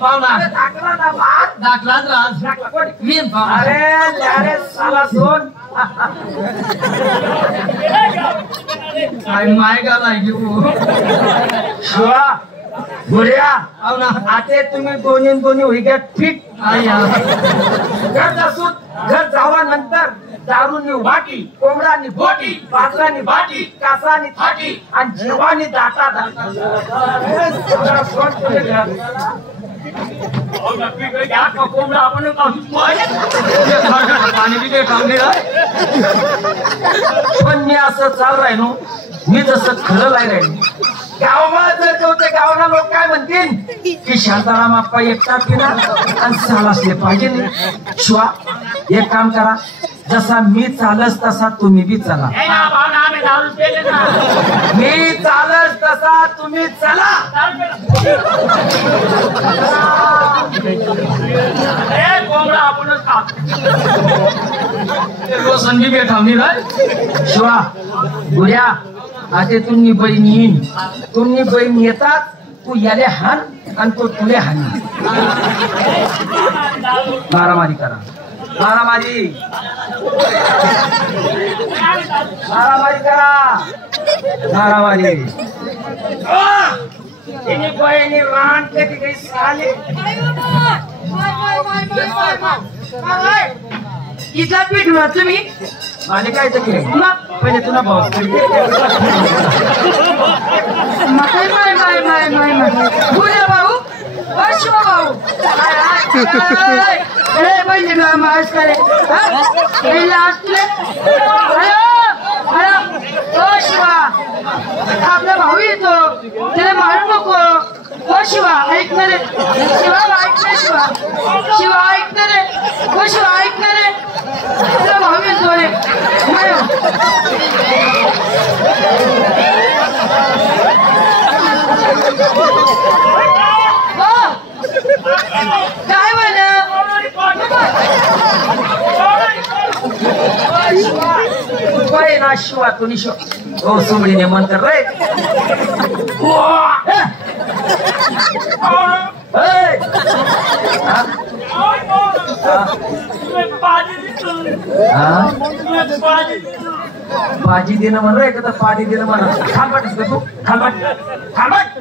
पाहुणा दाखलाच राज वीर पाहुणा अरे साला सोन माय गाला घेऊ शिवा गुड्या पाहुणा आता तुम्ही दोन्ही होई घ्या फिट घर जावा नंतर दारूनी वाटी कोंबडानी बोटी पात्रानी बाटी कासानी थाटी आणि जीवानी दाटा कोंबडा आपण पाणी बिघे खाऊन पण मी असं चाल राहिलो मी जसं खरं राहिलो गावाला जर होते गावाला लोक काय म्हणतील की शांताराम आप्पा एकटा पिणार आणि साला असले पाहिजे नाही शिवा एक काम करा जसा मी चालस तसा तुम्ही बी चला मी चालस तसा तुम्ही चला संधी बेठावणी शिवा गुड्या आता तुम्ही बहीण येईन तुम्ही बहीण येतात तू याले हान आणि तो तुले हानी मारामारी करा मारामारी मारामारी करा मारामारी बहिणी रान कधी काही साले इथला पीठ म्हणा तुम्ही आणि काय तर पहिले तुला भाऊ भूल्या भाऊ शिवा भाऊ पहिले मास करे शिवा आपला भाऊ येतो त्याला मारू नको शिवा ऐकणार रे शिवा ऐकणार शिवा शिवा ऐकणार रे शिवा ऐकणार रे त्याला भाऊ येतो रे काय म्हणा ना शिवा कोणी शो हो सोमडीने म्हणतात रे भाजी देणं म्हण रे का पाणी देणं म्हणा खालबाट तू खालबाट खालबाट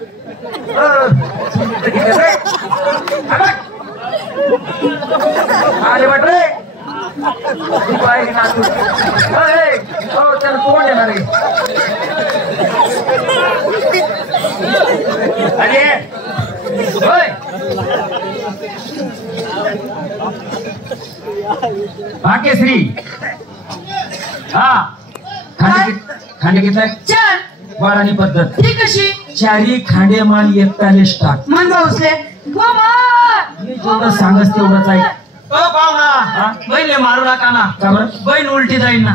अरे वाट रे त्याला कोण येणार आहे अरे भाग्यश्री हा खांडे घेतलाय चार वाराणी पद्धत ती कशी चारी खांडे माल एकट्याने स्टार्ट मन भाऊसले मी जेवढं सांगस तेवढंच आहे पाहुणा बहिणीला मारू नका ना का बरं बहीण उलटी जाईल ना